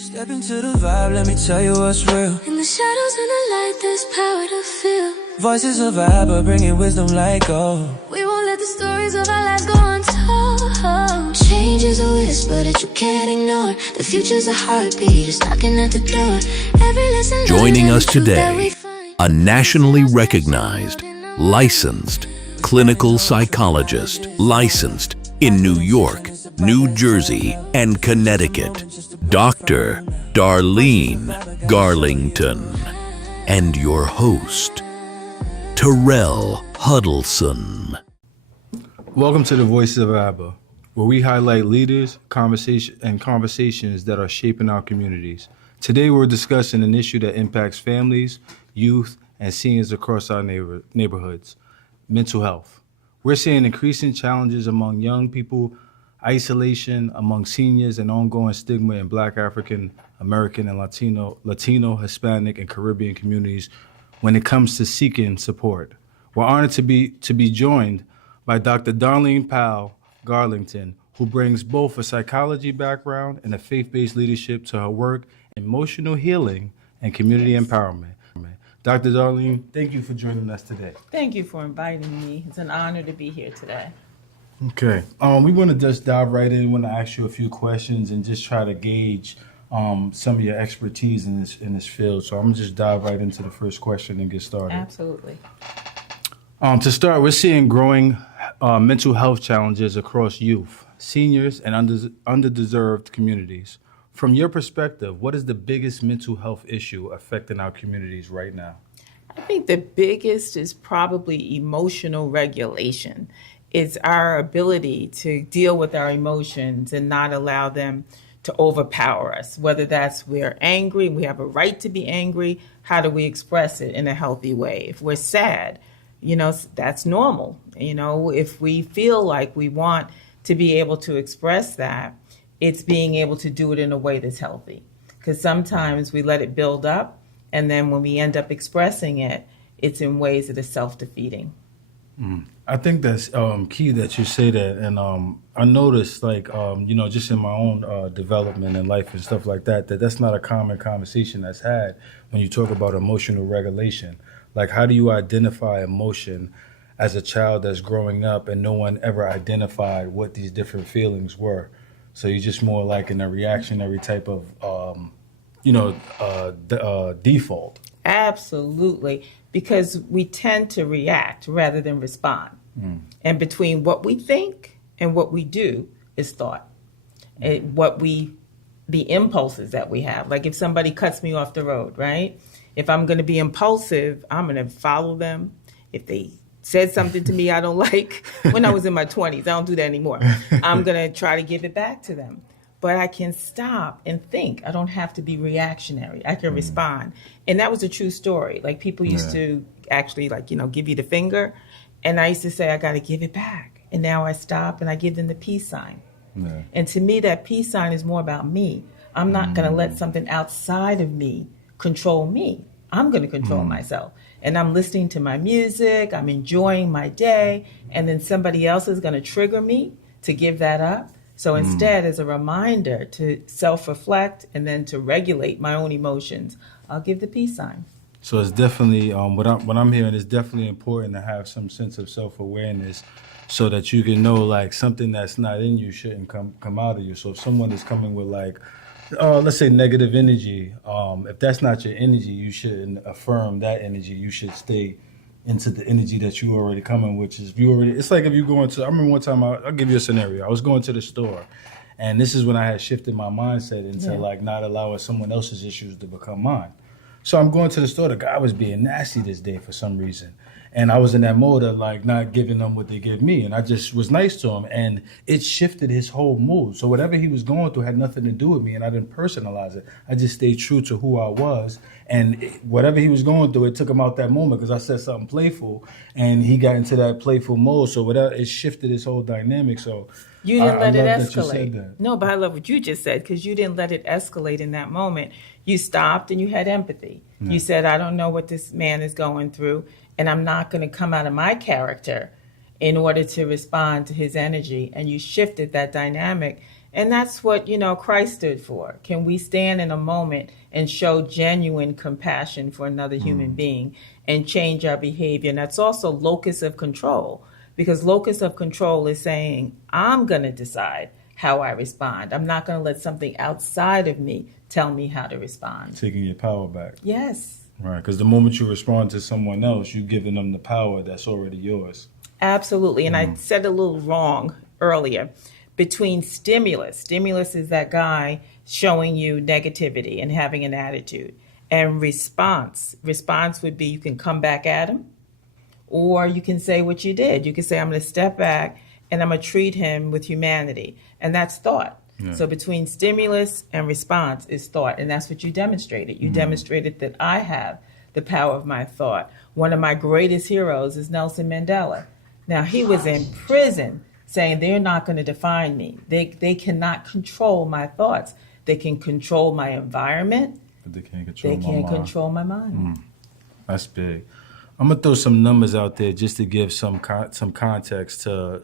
Step into the vibe, let me tell you what's real. In the shadows and the light, there's power to feel. Voices of ABBA, bringing wisdom like gold. We won't let the stories of our lives go untold. Change is a whisper that you can't ignore. The future's a heartbeat, it's knocking at the door. Every lesson Joining us today, a nationally recognized, licensed clinical psychologist, licensed in New York, New Jersey, and Connecticut, Dr. Darlene Garlington, and your host, Tarell Huddleston. Welcome to the Voices of ABBA, where we highlight leaders, conversations that are shaping our communities. Today we're discussing an issue that impacts families, youth, and seniors across our neighborhoods, mental health. We're seeing increasing challenges among young people, isolation among seniors, and ongoing stigma in Black, African, American, and Latino, Hispanic, and Caribbean communities when it comes to seeking support. We're honored to be joined by Dr. Darlene Powell Garlington, who brings both a psychology background and a faith-based leadership to her work in emotional healing and community empowerment. Dr. Darlene, thank you for joining us today. Thank you for inviting me. It's an honor to be here today. Okay. We want to just dive right in. We want to ask you a few questions and just try to gauge some of your expertise in this field. So I'm going to just dive right into the first question and get started. Absolutely. To start, we're seeing growing mental health challenges across youth, seniors, and underdeserved communities. From your perspective, what is the biggest mental health issue affecting our communities right now? I think the biggest is probably emotional regulation. It's our ability to deal with our emotions and not allow them to overpower us. Whether that's we're angry, we have a right to be angry, how do we express it in a healthy way? If we're sad, that's normal. If we feel like we want to be able to express that, it's being able to do it in a way that's healthy. Because sometimes we let it build up, and then when we end up expressing it, it's in ways that are self-defeating. I think that's key that you say that. And I noticed, just in my own development in life and stuff like that, that's not a common conversation that's had when you talk about emotional regulation. Like, how do you identify emotion as a child that's growing up and no one ever identified what these different feelings were? So you're just more like in a reactionary type of, default. Absolutely, because we tend to react rather than respond. And between what we think and what we do is thought. The impulses that we have. Like if somebody cuts me off the road, right? If I'm going to be impulsive, I'm going to follow them. If they said something to me I don't like, when I was in my 20s, I don't do that anymore. I'm going to try to give it back to them. But I can stop and think. I don't have to be reactionary. I can respond. And that was a true story. Like people used to actually give you the finger. And I used to say, I got to give it back. And now I stop and I give them the peace sign. Yeah. And to me, that peace sign is more about me. I'm not going to let something outside of me control me. I'm going to control myself. And I'm listening to my music. I'm enjoying my day. And then somebody else is going to trigger me to give that up. So instead, as a reminder to self-reflect and then to regulate my own emotions, I'll give the peace sign. So it's definitely, what I'm hearing is definitely important to have some sense of self-awareness so that you can know like something that's not in you shouldn't come out of you. So if someone is coming with let's say negative energy, if that's not your energy, you shouldn't affirm that energy. You should stay into the energy that you already coming, which is it's like if you go into, I remember one time, I'll give you a scenario. I was going to the store, and this is when I had shifted my mindset into not allowing someone else's issues to become mine. So I'm going to the store. The guy was being nasty this day for some reason. And I was in that mode of not giving them what they give me. And I just was nice to him. And it shifted his whole mood. So whatever he was going through had nothing to do with me. And I didn't personalize it. I just stayed true to who I was. And whatever he was going through, it took him out that moment because I said something playful. And he got into that playful mode. So it shifted his whole dynamic. So you didn't let it escalate. That you said that. No, but I love what you just said because you didn't let it escalate in that moment. You stopped and you had empathy. Yeah. You said, I don't know what this man is going through, and I'm not going to come out of my character in order to respond to his energy. And you shifted that dynamic. And that's what, Christ stood for. Can we stand in a moment and show genuine compassion for another human being and change our behavior? And that's also locus of control, because locus of control is saying, I'm going to decide how I respond. I'm not going to let something outside of me tell me how to respond. Taking your power back. Yes. Right, because the moment you respond to someone else, you're giving them the power that's already yours. Absolutely. And I said a little wrong earlier. Between stimulus is that guy showing you negativity and having an attitude, and response would be you can come back at him, or you can say what you did. You can say, I'm going to step back and I'm going to treat him with humanity. And that's thought. Yeah. So between stimulus and response is thought. And that's what you demonstrated. You demonstrated that I have the power of my thought. One of my greatest heroes is Nelson Mandela. Now, he was in prison saying they're not going to define me. They cannot control my thoughts. They can control my environment. But they can't control my mind. That's big. I'm going to throw some numbers out there just to give some context to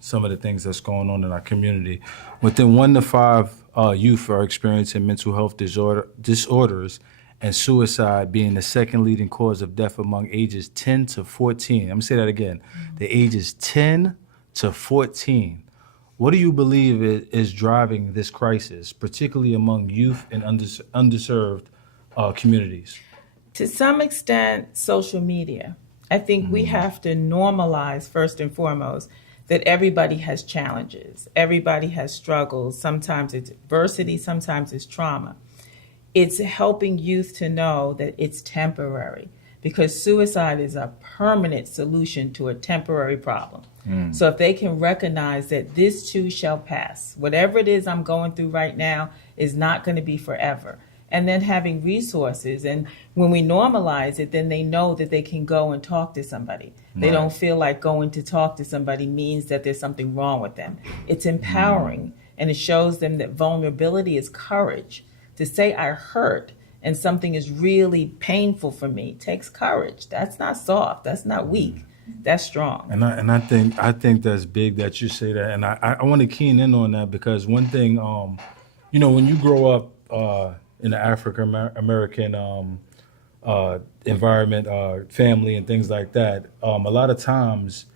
some of the things that's going on in our community. Within 1 to 5 youth are experiencing mental health disorders, and suicide being the second leading cause of death among ages 10 to 14. I'm going to say that again. The ages 10 to 14. What do you believe is driving this crisis, particularly among youth and underserved communities? To some extent, social media. I think we have to normalize, first and foremost, that everybody has challenges. Everybody has struggles. Sometimes it's adversity, sometimes it's trauma. It's helping youth to know that it's temporary, because suicide is a permanent solution to a temporary problem. So if they can recognize that this too shall pass, whatever it is I'm going through right now is not going to be forever. And then having resources. And when we normalize it, then they know that they can go and talk to somebody. They don't feel like going to talk to somebody means that there's something wrong with them. It's empowering, and it shows them that vulnerability is courage. To say I hurt and something is really painful for me takes courage. That's not soft. That's not weak. That's strong. And I think that's big that you say that. And I want to keen in on that, because one thing, when you grow up in the African American environment, family and things like that, a lot of times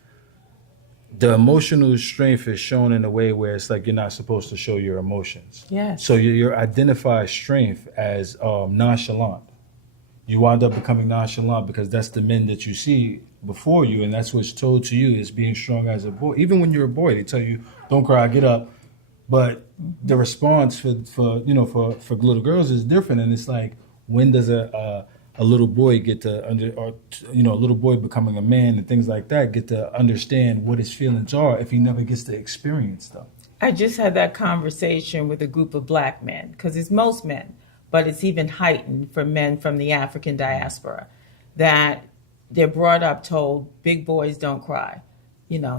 the emotional strength is shown in a way where it's like you're not supposed to show your emotions. Yes. So you identify strength as nonchalant. You wind up becoming nonchalant because that's the men that you see before you, and that's what's told to you is being strong as a boy. Even when you're a boy, they tell you, don't cry, get up. But the response for little girls is different, and it's like, when does a little boy get to a little boy becoming a man and things like that get to understand what his feelings are if he never gets to experience them? I just had that conversation with a group of black men, because it's most men, but it's even heightened for men from the African diaspora, that they're brought up told, big boys don't cry,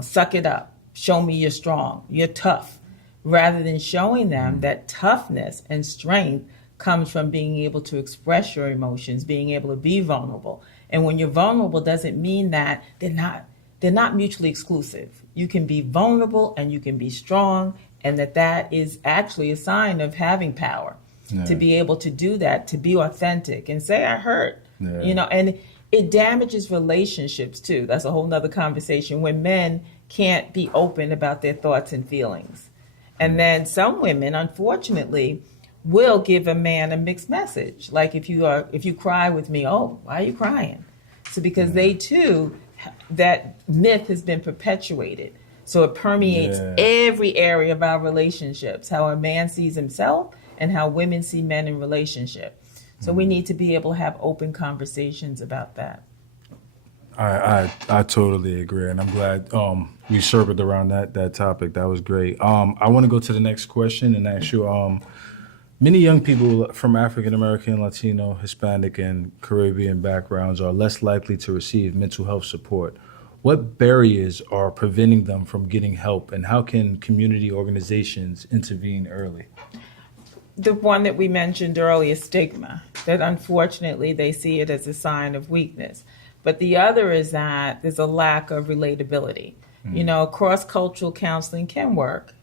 suck it up, show me you're strong, you're tough, rather than showing them that toughness and strength comes from being able to express your emotions, being able to be vulnerable. And when you're vulnerable doesn't mean that they're not mutually exclusive. You can be vulnerable and you can be strong, and that is actually a sign of having power. Yeah. To be able to do that, to be authentic and say, I hurt, and it damages relationships too. That's a whole nother conversation when men can't be open about their thoughts and feelings. And then some women, unfortunately, will give a man a mixed message. Like if you cry with me, oh, why are you crying? So because they too, that myth has been perpetuated. So it permeates every area of our relationships, how a man sees himself and how women see men in relationship. So we need to be able to have open conversations about that. I totally agree, and I'm glad we circled around that topic. That was great. I want to go to the next question and ask you, many young people from African American, Latino, Hispanic, and Caribbean backgrounds are less likely to receive mental health support. What barriers are preventing them from getting help, and how can community organizations intervene early? The one that we mentioned earlier, stigma, that unfortunately they see it as a sign of weakness. But the other is that there's a lack of relatability. Cross-cultural counseling can work,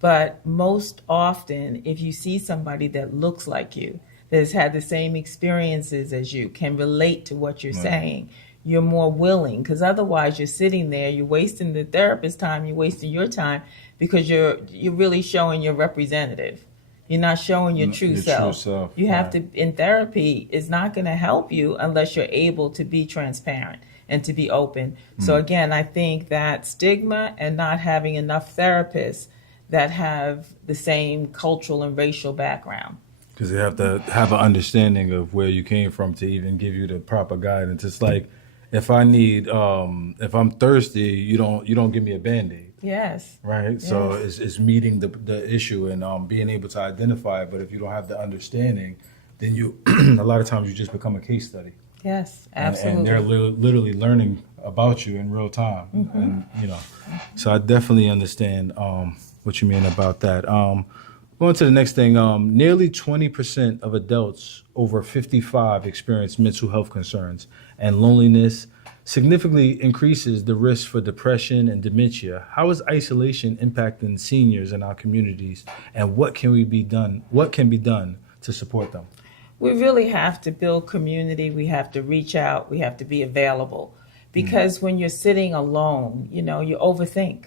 But most often, if you see somebody that looks like you, that has had the same experiences as you, can relate to what you're saying, you're more willing. Because otherwise, you're sitting there, you're wasting the therapist's time, you're wasting your time, because you're really showing your representative. You're not showing your true self. You have to, in therapy, it's not going to help you unless you're able to be transparent and to be open. So again, I think that stigma and not having enough therapists that have the same cultural and racial background. Because they have to have an understanding of where you came from to even give you the proper guidance. It's like, if I need, if I'm thirsty, you don't give me a Band-Aid. Yes. Right? Yes. So it's meeting the issue and being able to identify it. But if you don't have the understanding, then you, a lot of times you just become a case study. Yes, absolutely. And they're literally learning about you in real time. And, so I definitely understand what you mean about that. Going to the next thing, nearly 20% of adults over 55 experience mental health concerns, and loneliness significantly increases the risk for depression and dementia. How is isolation impacting seniors in our communities, and what can be done to support them? We really have to build community. We have to reach out. We have to be available. Because when you're sitting alone, you overthink.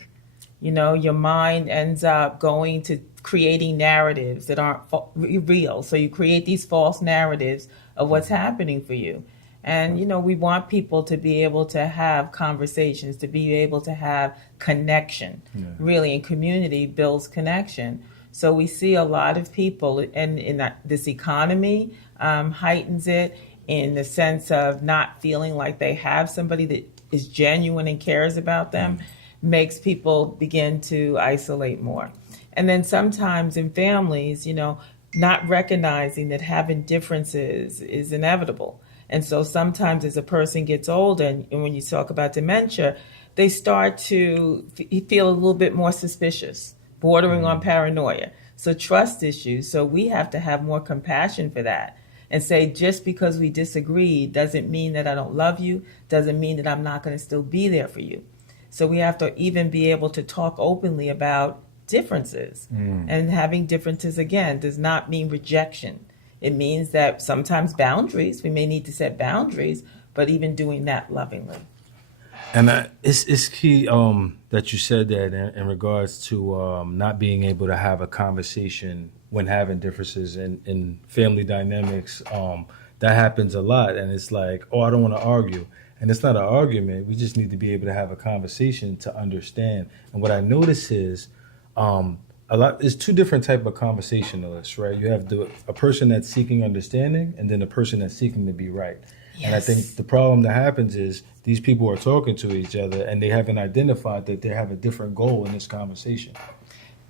Your mind ends up going to creating narratives that aren't real. So you create these false narratives of what's happening for you. And, we want people to be able to have conversations, to be able to have connection. Really, and community builds connection. So we see a lot of people, and this economy heightens it in the sense of not feeling like they have somebody that is genuine and cares about them, makes people begin to isolate more. And then sometimes in families, not recognizing that having differences is inevitable. And so sometimes as a person gets older, and when you talk about dementia, they start to feel a little bit more suspicious, bordering on paranoia. So trust issues. So we have to have more compassion for that and say, just because we disagree doesn't mean that I don't love you, doesn't mean that I'm not going to still be there for you. So we have to even be able to talk openly about differences. And having differences, again, does not mean rejection. It means that sometimes boundaries, we may need to set boundaries, but even doing that lovingly. And it's key that you said that in regards to not being able to have a conversation when having differences in family dynamics. That happens a lot, and it's like, I don't want to argue. And it's not an argument. We just need to be able to have a conversation to understand. And what I notice is there's two different type of conversationalists, right? You have a person that's seeking understanding, and then a person that's seeking to be right. Yes. And I think the problem that happens is these people are talking to each other, and they haven't identified that they have a different goal in this conversation.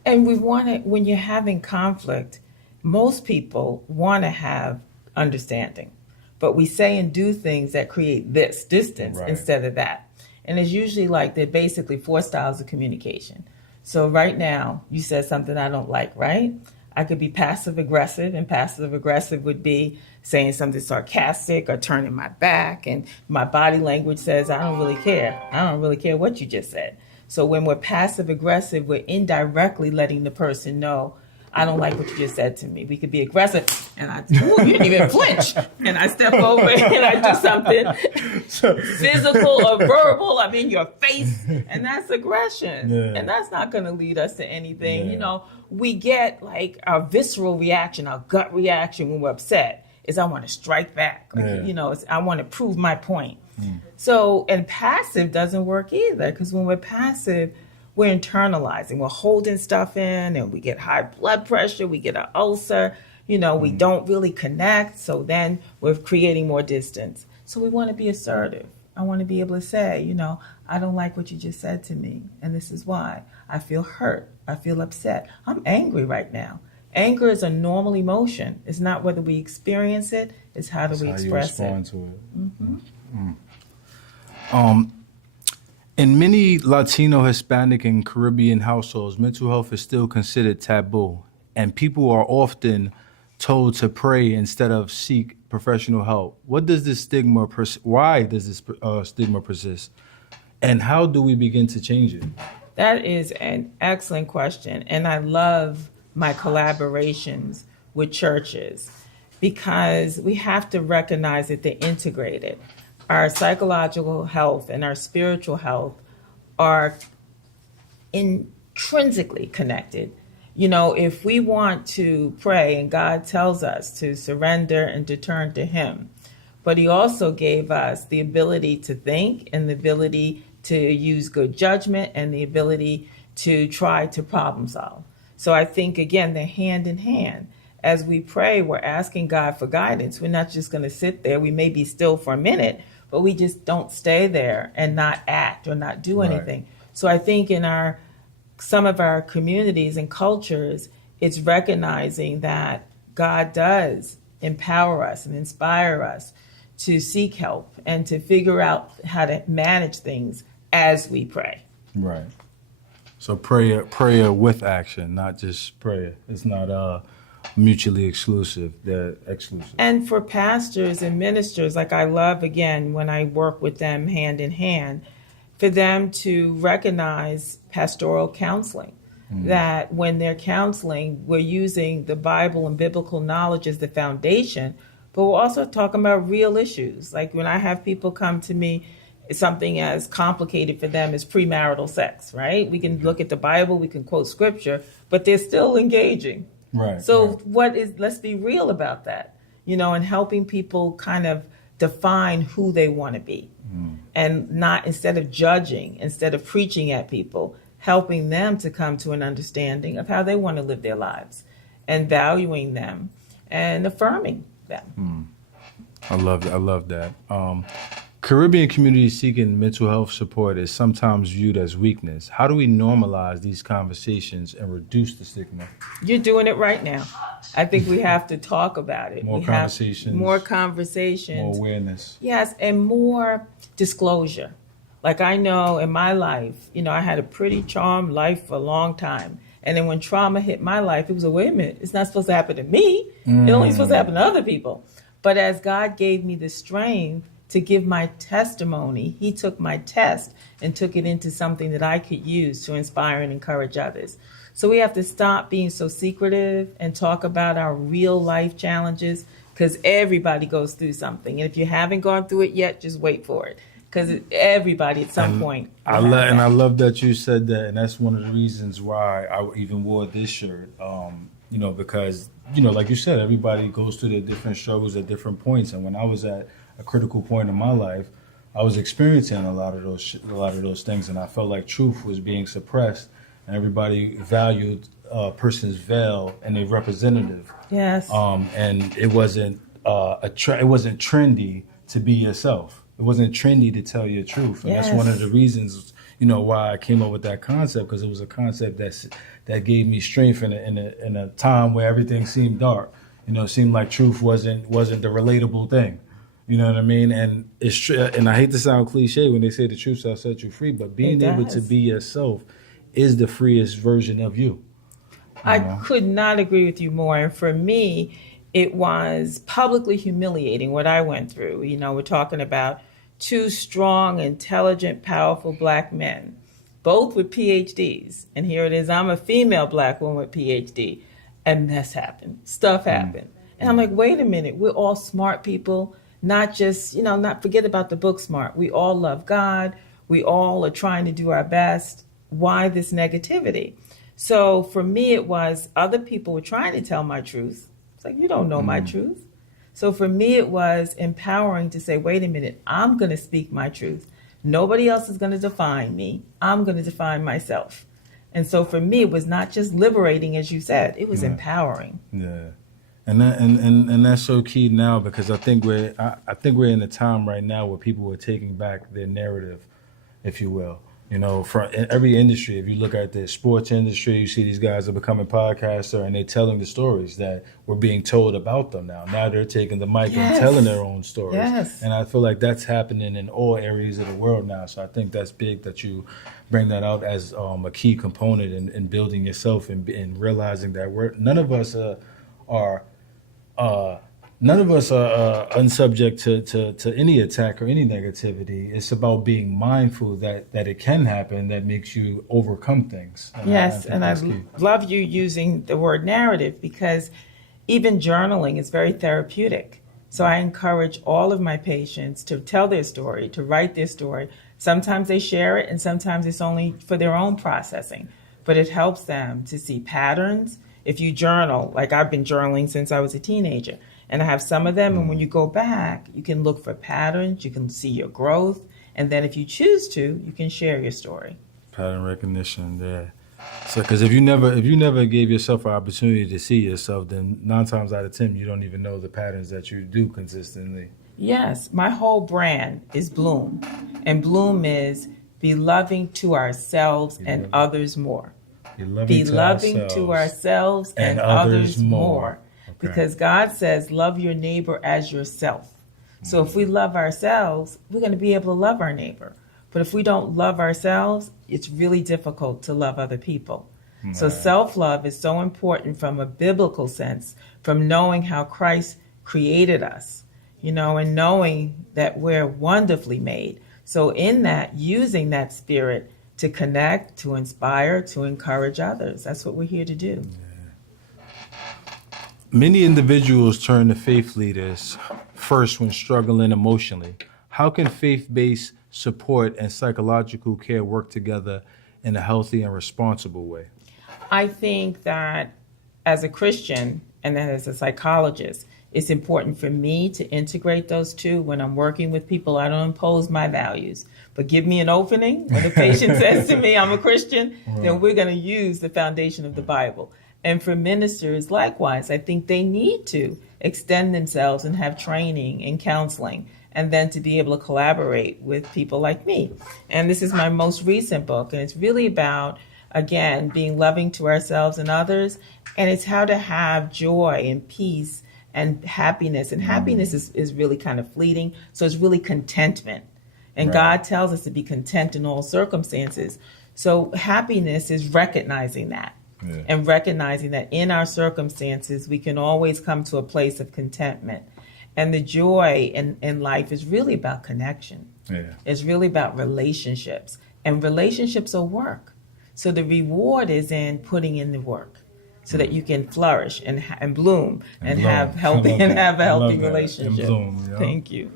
And when you're having conflict, most people want to have understanding. But we say and do things that create this distance instead of that. And it's usually like they're basically 4 styles of communication. So right now, you said something I don't like, right? I could be passive aggressive, and passive aggressive would be saying something sarcastic or turning my back, and my body language says, I don't really care. I don't really care what you just said. So when we're passive aggressive, we're indirectly letting the person know, I don't like what you just said to me. We could be aggressive, and you didn't even flinch, and I step over and I do something physical or verbal. I'm in your face, and that's aggression, and that's not going to lead us to anything. We get like our visceral reaction, our gut reaction when we're upset is I want to strike back. It's, I want to prove my point. So, and passive doesn't work either, because when we're passive, we're internalizing, we're holding stuff in, and we get high blood pressure, we get an ulcer, we don't really connect. So then we're creating more distance. So we want to be assertive. I want to be able to say, I don't like what you just said to me, and this is why. I feel hurt. I feel upset. I'm angry right now. Anger is a normal emotion. It's not whether we experience it, it's how do we express it. Respond to it. In many Latino, Hispanic, and Caribbean households, mental health is still considered taboo, and people are often told to pray instead of seek professional help. Why does this stigma persist, and how do we begin to change it? That is an excellent question. And I love my collaborations with churches because we have to recognize that they're integrated. Our psychological health and our spiritual health are intrinsically connected. You know, if we want to pray and God tells us to surrender and to turn to Him, but He also gave us the ability to think and the ability to use good judgment and the ability to try to problem solve. So I think, again, they're hand in hand. As we pray, we're asking God for guidance. We're not just going to sit there. We may be still for a minute, but we just don't stay there and not act or not do anything. Right. So I think in some of our communities and cultures, it's recognizing that God does empower us and inspire us to seek help and to figure out how to manage things as we pray. Right. So prayer with action, not just prayer. It's not mutually exclusive. They're exclusive. And for pastors and ministers, like I love, again, when I work with them hand in hand, for them to recognize pastoral counseling. That when they're counseling, we're using the Bible and biblical knowledge as the foundation, but we're also talking about real issues. Like when I have people come to me, something as complicated for them as premarital sex, right? We can look at the Bible, we can quote scripture, but they're still engaging. Right. So let's be real about that, you know, and helping people kind of define who they want to be. And not, instead of judging, instead of preaching at people, helping them to come to an understanding of how they want to live their lives and valuing them and affirming them. I love that. Caribbean communities seeking mental health support is sometimes viewed as weakness. How do we normalize these conversations and reduce the stigma? You're doing it right now. I think we have to talk about it. More conversations. More awareness. Yes, and more disclosure. Like I know in my life, you know, I had a pretty charmed life for a long time. And then when trauma hit my life, it was wait a minute, it's not supposed to happen to me. It's only supposed to happen to other people. But as God gave me the strength to give my testimony, He took my test and took it into something that I could use to inspire and encourage others. So we have to stop being so secretive and talk about our real life challenges, because everybody goes through something. And if you haven't gone through it yet, just wait for it, because everybody at some point. I love that you said that, and that's one of the reasons why I even wore this shirt. You know, because, you know, like you said, everybody goes through their different struggles at different points. And when I was at a critical point in my life, I was experiencing a lot of those things, and I felt like truth was being suppressed, and everybody valued a person's veil and a representative. Yes. And it wasn't it wasn't trendy to be yourself. It wasn't trendy to tell your truth, and yes. That's one of the reasons, you know, why I came up with that concept, because it was a concept that gave me strength in a time where everything seemed dark. You know, it seemed like truth wasn't the relatable thing. You know what I mean? And it's true. And I hate to sound cliche when they say the truth shall set you free, but being able to be yourself is the freest version of you. I could not agree with you more. And for me, it was publicly humiliating what I went through. You know, we're talking about two strong, intelligent, powerful Black men, both with PhDs. And here it is, I'm a female Black woman with PhD. And mess happened. Stuff happened. And I'm like, wait a minute, we're all smart people. Not just, you know, not forget about the book smart. We all love God. We all are trying to do our best. Why this negativity? So for me, it was other people were trying to tell my truth. It's like, you don't know my truth. So for me, it was empowering to say, wait a minute, I'm going to speak my truth. Nobody else is going to define me. I'm going to define myself. And so for me, it was not just liberating, as you said, it was empowering. Yeah. And that's so key now, because I think we're in a time right now where people are taking back their narrative, if you will. You know, from every industry, if you look at the sports industry, you see these guys are becoming podcasters and they're telling the stories that were being told about them now. Now they're taking the mic and telling their own stories. Yes. And I feel like that's happening in all areas of the world now. So I think that's big that you bring that out as a key component in building yourself and realizing that none of us are none of us are unsubject to any attack or any negativity. It's about being mindful that it can happen that makes you overcome things. Yes, and I key. love you using the word narrative because even journaling is very therapeutic. So I encourage all of my patients to tell their story, to write their story. Sometimes they share it, and sometimes it's only for their own processing. But it helps them to see patterns. If you journal, like I've been journaling since I was a teenager, and I have some of them, and when you go back, you can look for patterns, you can see your growth, and then if you choose to, you can share your story. Pattern recognition, yeah. So, because if you never gave yourself an opportunity to see yourself, then 9 times out of 10, you don't even know the patterns that you do consistently. Yes, my whole brand is Bloom, and Bloom is be loving to ourselves and others more. Be loving to ourselves and others more. Okay. Because God says, love your neighbor as yourself. So if we love ourselves, we're going to be able to love our neighbor. But if we don't love ourselves, it's really difficult to love other people. Right. So self-love is so important from a biblical sense, from knowing how Christ created us, and knowing that we're wonderfully made. So in that, using that spirit to connect, to inspire, to encourage others. That's what we're here to do. Yeah. Many individuals turn to faith leaders first when struggling emotionally. How can faith-based support and psychological care work together in a healthy and responsible way? I think that as a Christian and then as a psychologist, it's important for me to integrate those two. When I'm working with people, I don't impose my values, but give me an opening. When a patient says to me, I'm a Christian, then we're going to use the foundation of the Bible. And for ministers, likewise, I think they need to extend themselves and have training and counseling, and then to be able to collaborate with people like me. And this is my most recent book, and it's really about, again, being loving to ourselves and others, and it's how to have joy and peace and happiness. And happiness is really kind of fleeting, so it's really contentment. And right. God tells us to be content in all circumstances. So happiness is recognizing that. Yeah. And recognizing that in our circumstances, we can always come to a place of contentment. And the joy in life is really about connection. Yeah. It's really about relationships. And relationships are work. So the reward is in putting in the work so that you can flourish and bloom and have healthy and have a healthy relationship. Bloom, yeah. Thank you.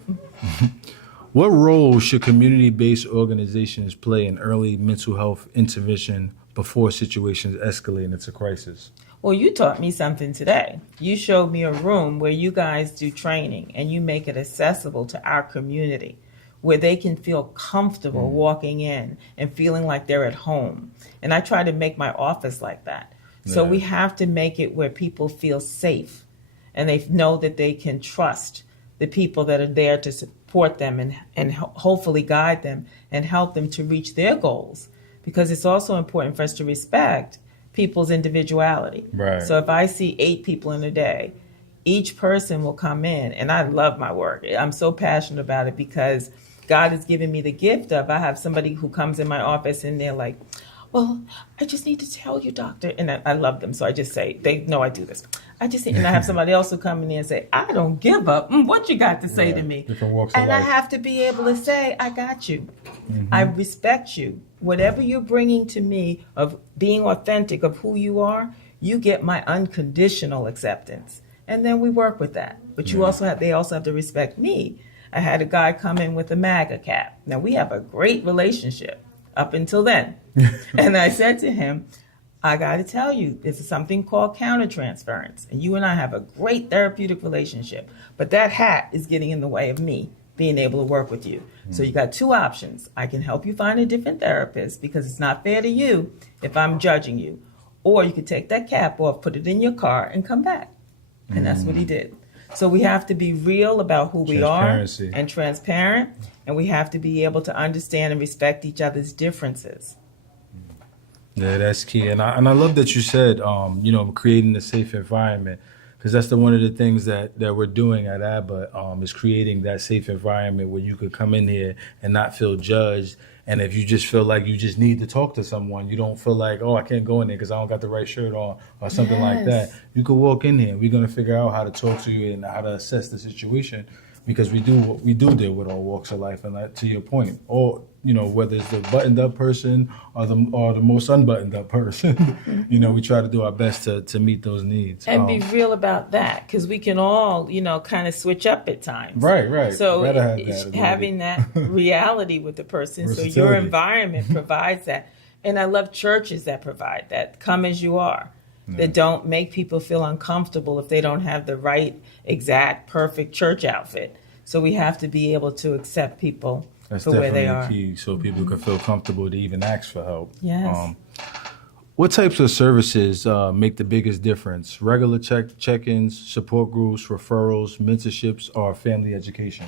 What role should community-based organizations play in early mental health intervention before situations escalate into crisis? Well, you taught me something today. You showed me a room where you guys do training and you make it accessible to our community, where they can feel comfortable walking in and feeling like they're at home. And I try to make my office like that. So we have to make it where people feel safe and they know that they can trust the people that are there to support them and hopefully guide them and help them to reach their goals. Because it's also important for us to respect people's individuality. Right. So if I see 8 people in a day, each person will come in, and I love my work. I'm so passionate about it because God has given me the gift of, I have somebody who comes in my office and they're like, well, I just need to tell you, doctor. And I love them. So I just say, they know I do this. And I have somebody else who come in there and say, I don't give up. What you got to say to me? Different walks of life. I have to be able to say, I got you. Mm-hmm. I respect you. Whatever you're bringing to me of being authentic of who you are, you get my unconditional acceptance. And then we work with that. But they also have to respect me. I had a guy come in with a MAGA cap. Now, we have a great relationship up until then. And I said to him, I got to tell you, there's something called countertransference. And you and I have a great therapeutic relationship. But that hat is getting in the way of me being able to work with you. So you got 2 options. I can help you find a different therapist because it's not fair to you if I'm judging you. Or you could take that cap off, put it in your car, and come back. And that's what he did. So we have to be real about who we are and transparent. And we have to be able to understand and respect each other's differences. Yeah, that's key. And I love that you said, creating a safe environment, because that's one of the things that we're doing at ABBA is creating that safe environment where you could come in here and not feel judged And if you just feel like you just need to talk to someone, you don't feel like, oh, I can't go in there because I don't got the right shirt on or something like that. You could walk in here. We're going to figure out how to talk to you and how to assess the situation, because we do deal with all walks of life. And like, to your point, or, you know, whether it's the buttoned up person or the most unbuttoned up person, you know, we try to do our best to meet those needs. And be real about that, because we can all, you know, kind of switch up at times. Right. So Rather have that having that reality with the person, so your Versatility. environment provides that. And I love churches that provide that. Come as you are. That don't make people feel uncomfortable if they don't have the right, exact, perfect church outfit. So we have to be able to accept people That's for where they definitely are. key, so people can feel comfortable to even ask for help. Yes. What types of services make the biggest difference? Regular check-ins, support groups, referrals, mentorships, or family education?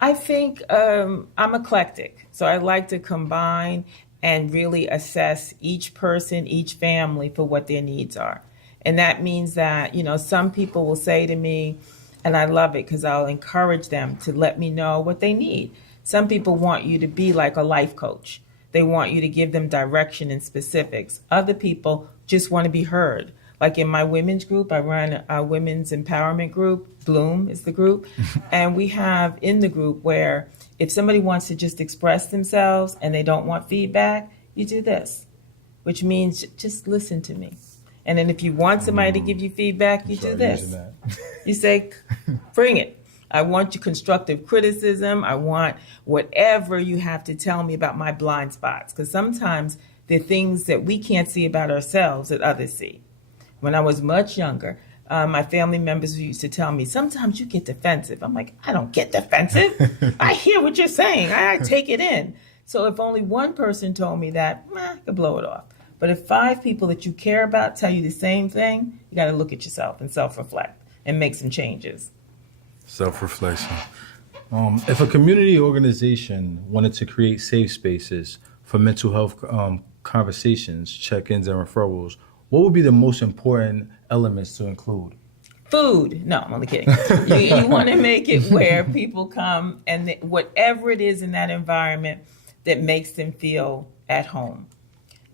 I think I'm eclectic, so I like to combine and really assess each person, each family for what their needs are. And that means that, you know, some people will say to me, and I love it because I'll encourage them to let me know what they need. Some people want you to be like a life coach. They want you to give them direction and specifics. Other people just want to be heard. Like in my women's group, I run a women's empowerment group. Bloom is the group. And we have in the group where if somebody wants to just express themselves and they don't want feedback, you do this, which means just listen to me. And then if you want somebody to give you feedback, you do this. You say, bring it. I want your constructive criticism. I want whatever you have to tell me about my blind spots. Because sometimes there are things that we can't see about ourselves that others see. When I was much younger, my family members used to tell me, sometimes you get defensive. I'm like, I don't get defensive. I hear what you're saying. I take it in. So if only one person told me that, I could blow it off. But if 5 people that you care about tell you the same thing, you got to look at yourself and self-reflect and make some changes. Self-reflection. If a community organization wanted to create safe spaces for mental health conversations, check-ins, and referrals, what would be the most important elements to include? Food. No, I'm only kidding. You want to make it where people come and whatever it is in that environment that makes them feel at home.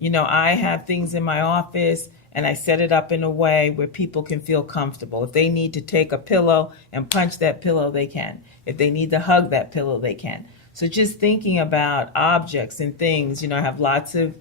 You know, I have things in my office and I set it up in a way where people can feel comfortable. If they need to take a pillow and punch that pillow, they can. If they need to hug that pillow, they can. So just thinking about objects and things, you know, I have lots of,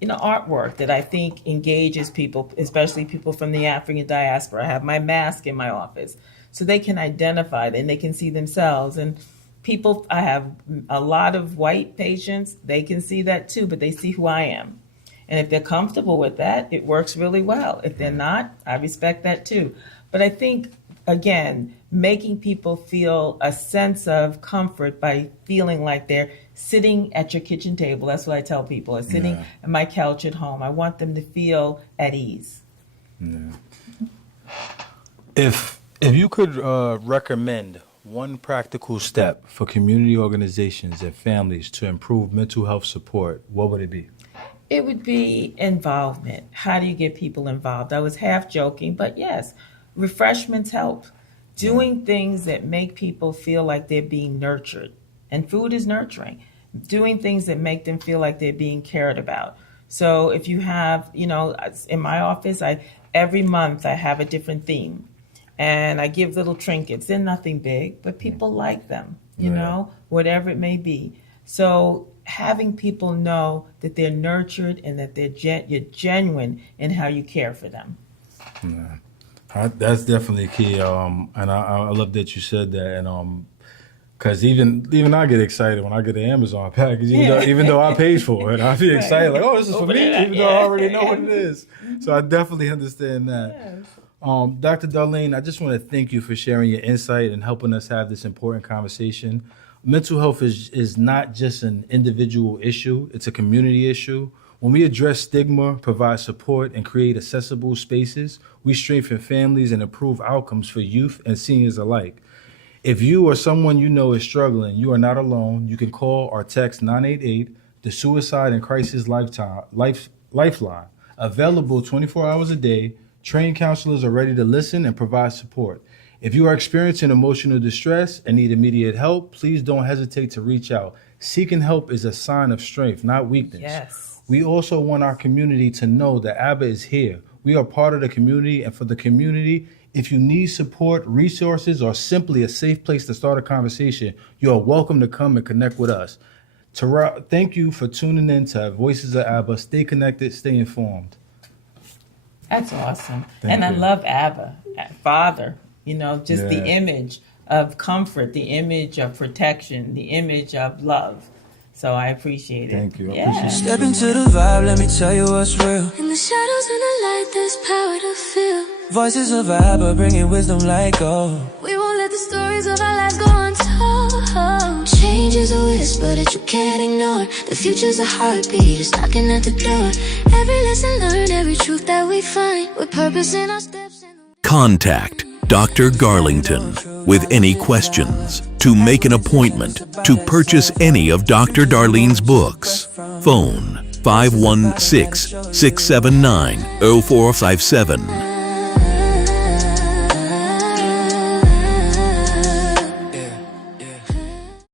you know, artwork that I think engages people, especially people from the African diaspora. I have my mask in my office so they can identify it and they can see themselves. And people, I have a lot of white patients, they can see that too, but they see who I am. And if they're comfortable with that, it works really well. If they're not, I respect that too. But I think, again, making people feel a sense of comfort by feeling like they're sitting at your kitchen table. That's what I tell people. I'm sitting at my couch at home. I want them to feel at ease. Yeah. If you could recommend one practical step for community organizations and families to improve mental health support, what would it be? It would be involvement. How do you get people involved? I was half joking, but yes, refreshments help. Doing things that make people feel like they're being nurtured. And food is nurturing. Doing things that make them feel like they're being cared about. So if you have, you know, in my office, every month I have a different theme. And I give little trinkets. They're nothing big, but people like them, you know, whatever it may be. So having people know that they're nurtured and that you're genuine in how you care for them. Yeah. That's definitely key. And I love that you said that. And because even I get excited when I get an Amazon package, even though I paid for it, I be excited like, oh, this is for me, even though I already know what it is. So I definitely understand that. Yes. Dr. Darlene, I just want to thank you for sharing your insight and helping us have this important conversation. Mental health is not just an individual issue, it's a community issue. When we address stigma, provide support, and create accessible spaces, we strengthen families and improve outcomes for youth and seniors alike. If you or someone you know is struggling, you are not alone. You can call or text 988, the Suicide and Crisis Lifeline, available 24 hours a day. Trained counselors are ready to listen and provide support. If you are experiencing emotional distress and need immediate help, please don't hesitate to reach out. Seeking help is a sign of strength, not weakness. Yes. We also want our community to know that ABBA is here. We are part of the community, and for the community, if you need support, resources, or simply a safe place to start a conversation, you are welcome to come and connect with us. Tarell, thank you for tuning in to Voices of ABBA. Stay connected, stay informed. That's awesome. Thank I you. love ABBA, Father, just the Yeah. image of comfort, the image of protection, the image of love. So I appreciate it. Thank you. I Yeah. appreciate you. Step into the vibe, let me tell you what's real. In the shadows and the light, there's power to feel. Voices of ABBA bringing wisdom like gold. We won't let the stories of our lives go untold. Change is a whisper that you can't ignore. The future's a heartbeat, it's knocking at the door. Every lesson learned, every truth that we find, with purpose in our steps. Contact Dr. Garlington with any questions, to make an appointment, to purchase any of Dr. Darlene's books. Phone 516-679-0457.